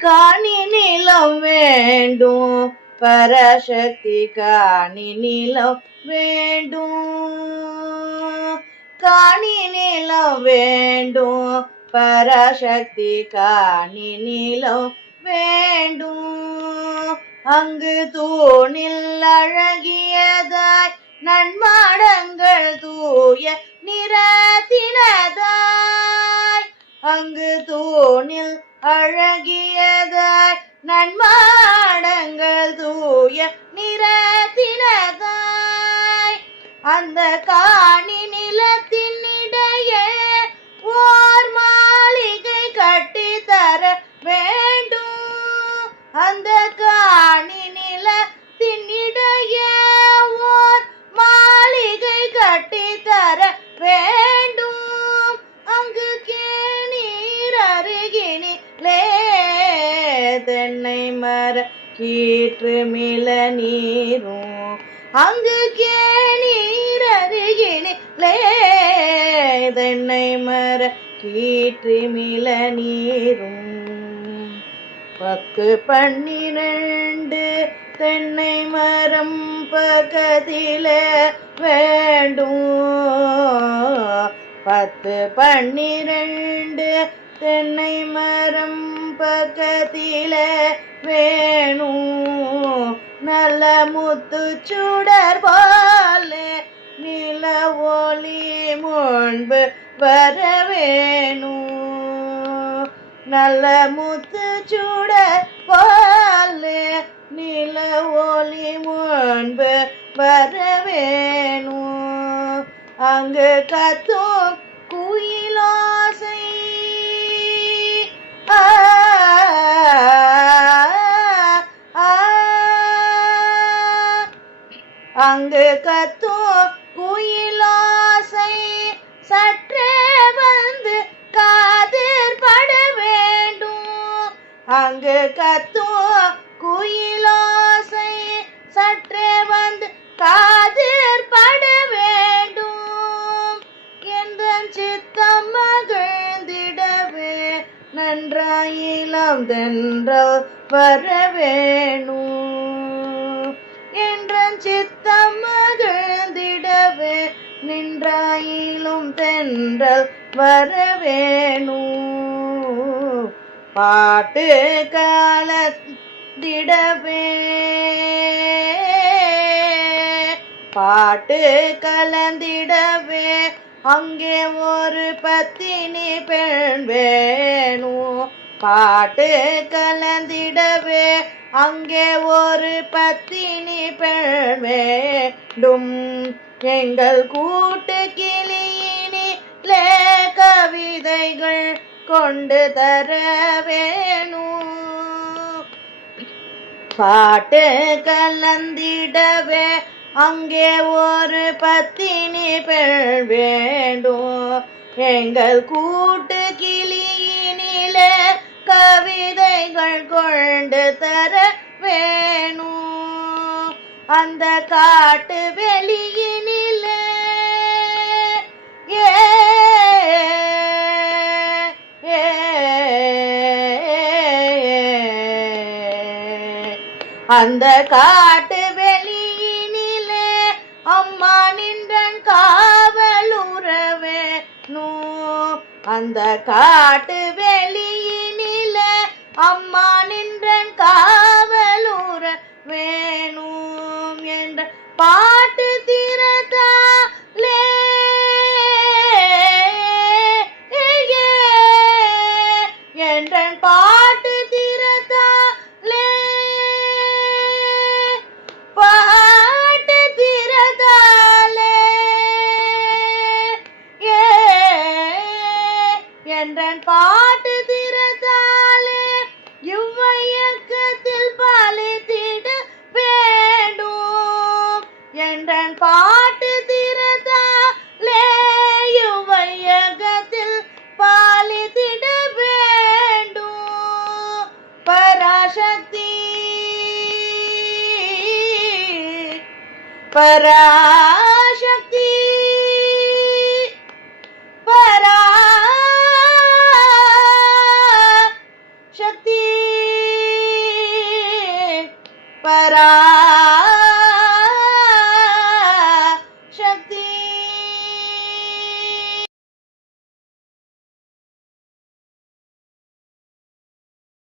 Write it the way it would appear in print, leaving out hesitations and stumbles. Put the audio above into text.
காணி நிலம் வேண்டும் பராசக்தி காணி நிலம் வேண்டும் காணி நிலம் வேண்டும் பராசக்தி காணி நிலம் வேண்டும் அங்கு தூணில் அழகியதாய் நன்மாடங்கள் தூய நிறத்தினதாய் அங்கு தூணில் அழகியதாய் நன்மாடங்கள் தூய நிறத்தினதாய் அந்த காணி நிலத்தினிடையே ஓர் மாளிகை கட்டி தர வேண்டும் அந்த காணி நிலத்தினிடையே ஓர் மாளிகை கட்டி தர வேண்டும் அங்கு கேணீர் அருகினிலே தென்னை மர கீற்று மிள நீரும் அங்கு கேணீர் அருகினிலே தென்னை மர கீற்று மிள நீரும் 10 12 தென்னை மரம் பக்கத்திலே வேண்டும் 10 12 தென்னை மரம் பக்கத்திலே வேணும் நல்ல முத்து சுடர் போலே நில ஒளி முன்பு வர வேணும் நல்ல முத்து சுடர் போலே நில ஒளி முன்பு வர வேணும் அங்கு கத்தும் குயிலோசை அங்கு கத்தும் குயிலோசை சற்றே வந்து காதில் பட வேண்டும் அங்கு கத்தும் குயிலோசை சற்றே வந்து காதில் பட வேண்டும் எந்த சித்தம் மகிழ்ந்திடவே நன்றாயிலம் தென்றல் வர வேணும் என்ற சித்தம் மகிழ்ந்திடவே நின்றாயிலும் தென்றல் வர வேணும் பாட்டு கலந்திடவே பாட்டு கலந்திடவே அங்கே ஒரு பத்தினி பெண் வேணும் பாட்டு கலந்திடவே அங்கே ஒரு பத்தினி பெண் வேண்டும் எங்கள் கூட்டு கிளியினிலே கவிதைகள் கொண்டு தர வேணும் பாட்டு கலந்திடவே அங்கே ஒரு பத்தினி பெண் வேண்டும் எங்கள் கூட்டு கிளியினிலே கவிதைகள் கொண்டு தர வேணும் அந்த காட்டு வெளியினிலே அந்த காட்டு வெளியினிலே அம்மா நின்றன் காவலுறவே அந்த காட்டு வெளியினிலே அம்மா நின்றன் காவலுற வேணும் என்ற பாட்டு திறத்தாலே என்றன் பாட்டு திறத்தாலே பாட்டு திறத்தாலே என்றன் பாட்டு திறத்தாலே இவ்வையக்கத்தில் பாலித்திட வேண்டும் என்றன் பாட்டு திறத்தாலே இவ்வையக்கத்தில் பாலித்திட வேண்டும் பராசக்தி பராசக்தி பராசக்தி பராசக்தி